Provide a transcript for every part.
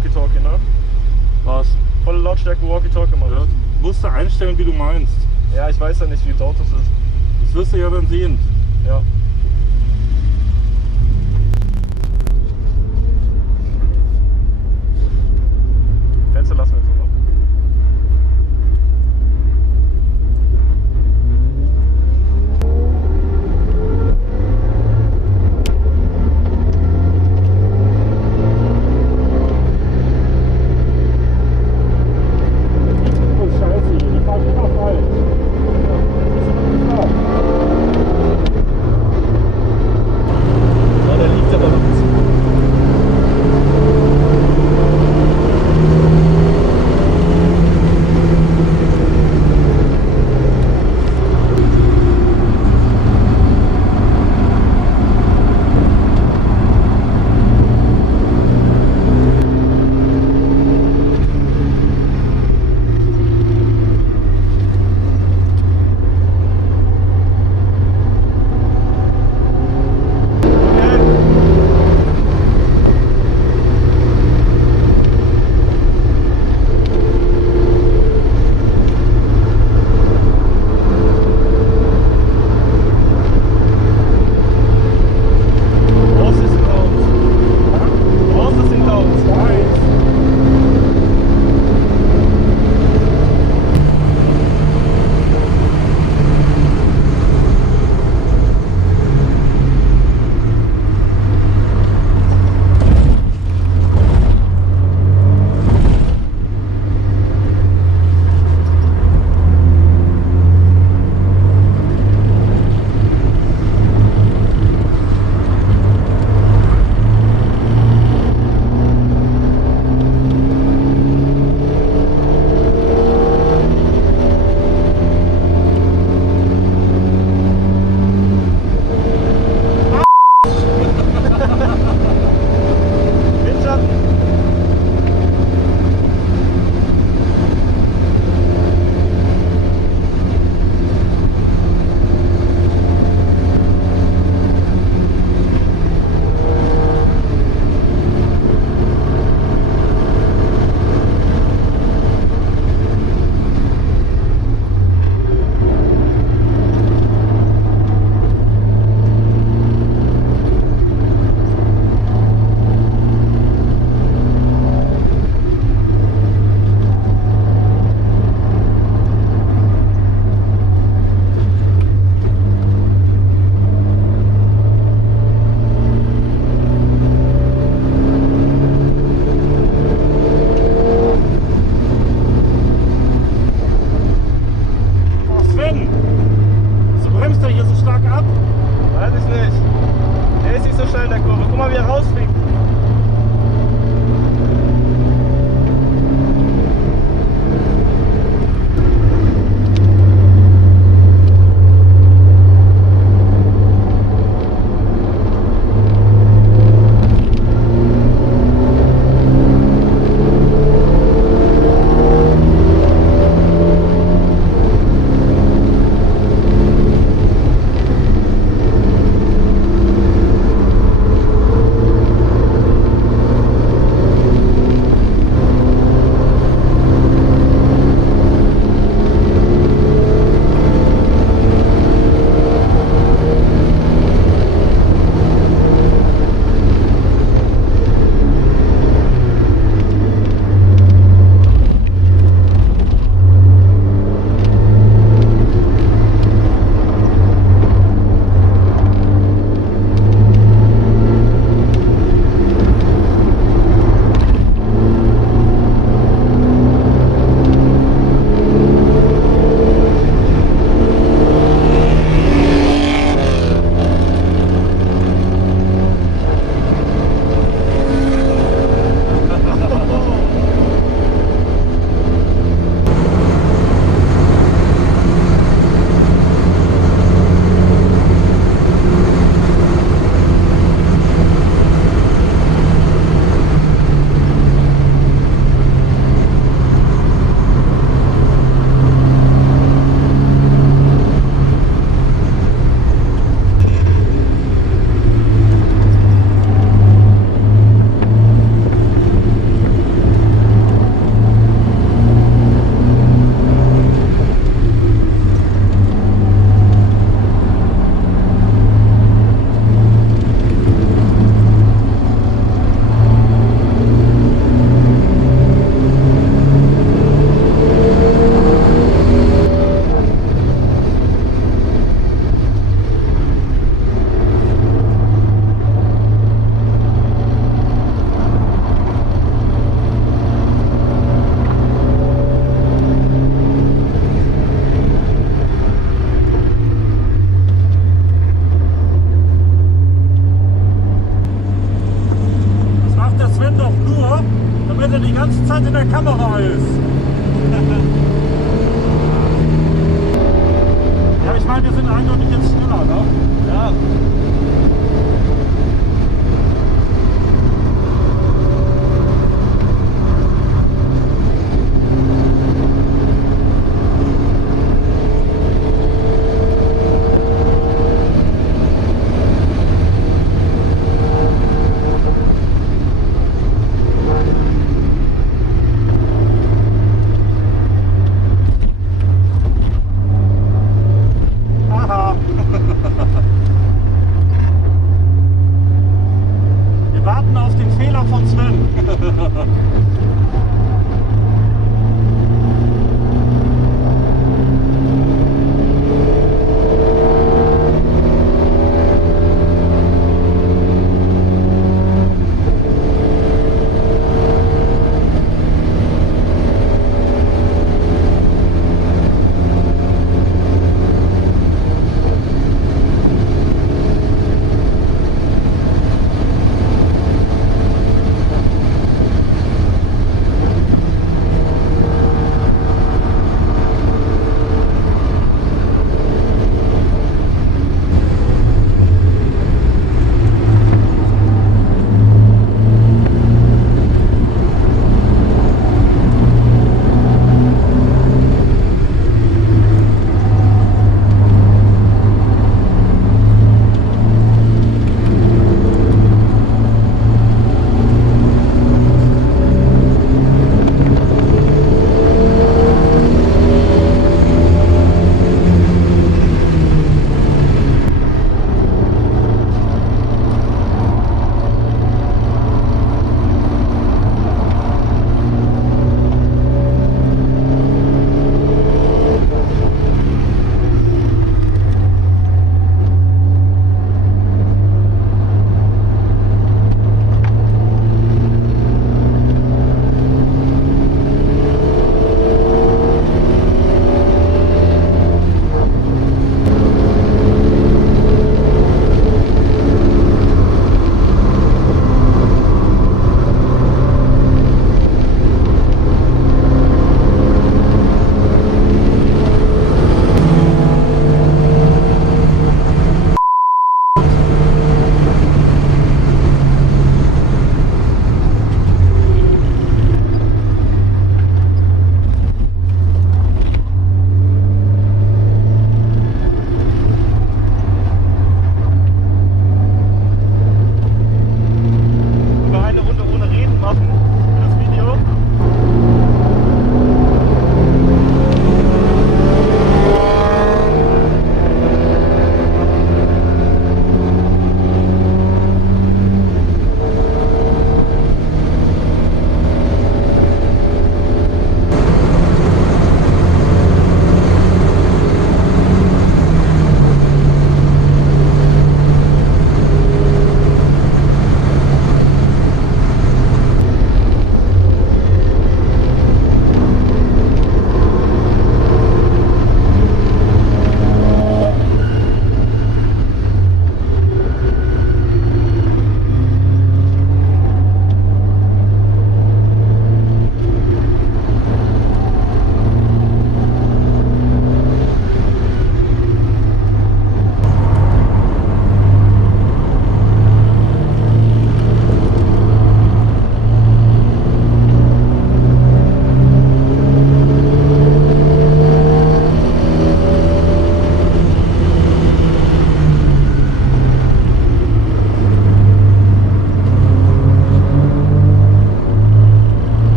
Walkie-Talkie, ne? Was? Volle Lautstärke Walkie-Talkie machen. Ja, musst du einstellen, wie du meinst. Ja, ich weiß ja nicht, wie laut das ist. Das wirst du ja dann sehen. Ja. Fenster lassen wir so, ne? Oh Scheiße, die fahren immer falsch. Oh, der liegt aber noch. Kamera ist. Ja, ich meine, wir sind eindeutig jetzt schneller, ne? Ja.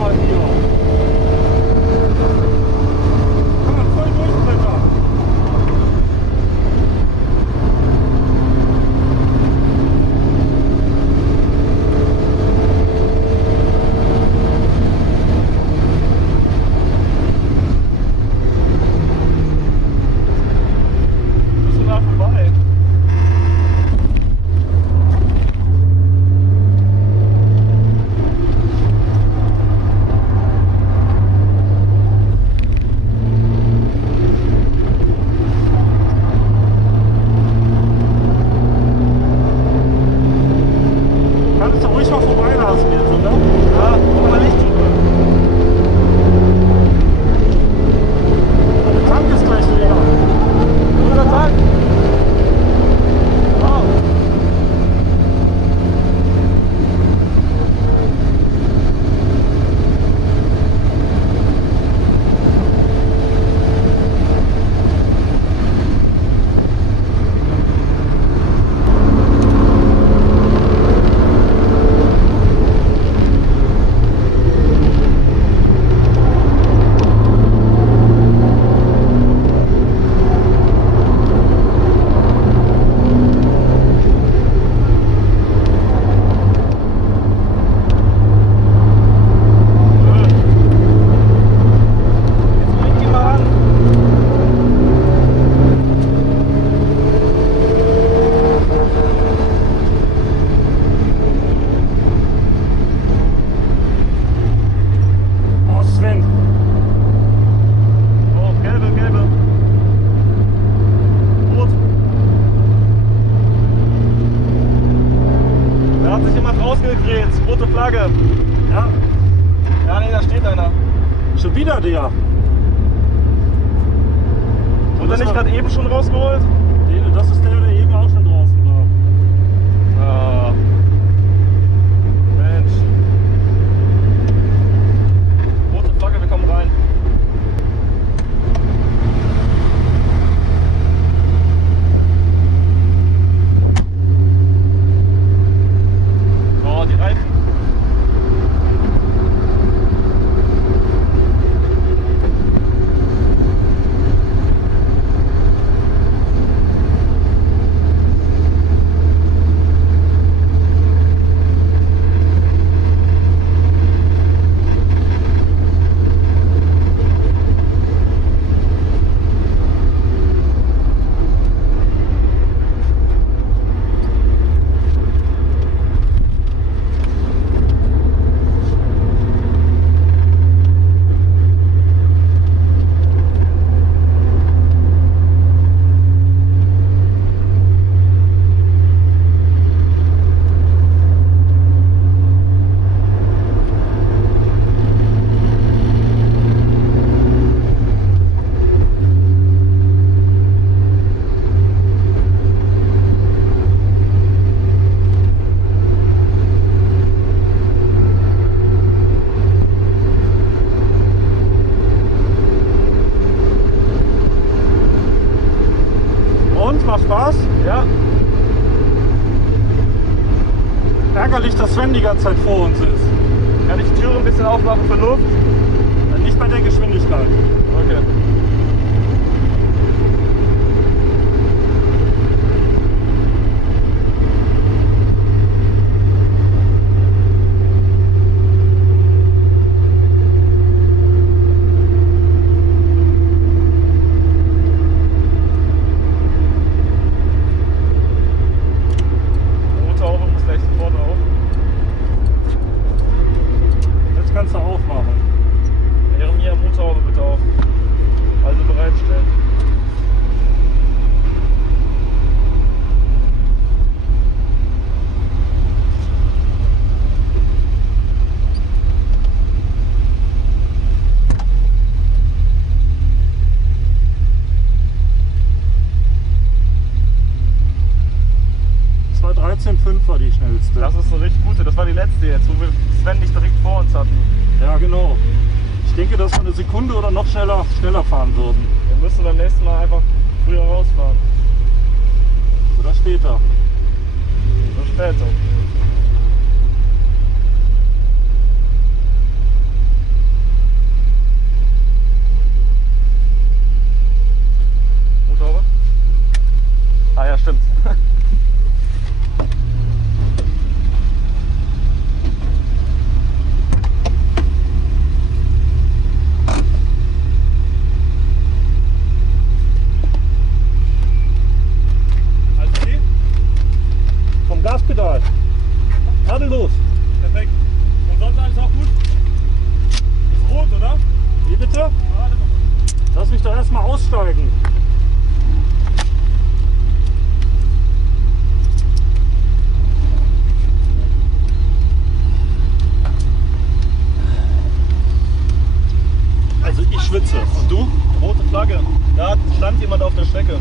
mal hier. Kann man voll durchbrettern. Bist du da vorbei? Kannst du ruhig mal vorbeilassen jetzt, oder? Ja, guck mal Lichthupe. Der Tank ist gleich leer. Guter Tag. Wow. Jetzt bring ihn mal an. Oh, Sven. Oh, gelbe. Rot. Da hat sich jemand rausgegrätscht. Rote Flagge. Ja, Ja, nee, da steht einer. schon wieder der. Wurde er nicht gerade eben schon rausgeholt? Das ist der eben auch schon draußen war. Ah. Mensch. Rote Flagge, wir kommen rein. Oh, die Reifen. Und, macht Spaß? Ja. Ärgerlich, dass Sven die ganze Zeit vor uns ist. Kann ich die Türe ein bisschen aufmachen für Luft? Nicht bei der Geschwindigkeit. Okay. Rote Haube muss gleich sofort auf. Jetzt kannst du aufmachen. Jeremia, Motorhaube bitte auf. Also bereitstellen. Das war 13,5 war die schnellste. Das ist eine richtig gute. Das war die letzte jetzt, wo wir Sven nicht direkt vor uns hatten. Ja, genau. Ich denke, dass wir eine Sekunde oder noch schneller fahren würden. Wir müssen beim nächsten Mal einfach früher rausfahren. Oder später. Oder später. aussteigen. Also ich schwitze. Und du? Rote Flagge. Da stand jemand auf der Strecke.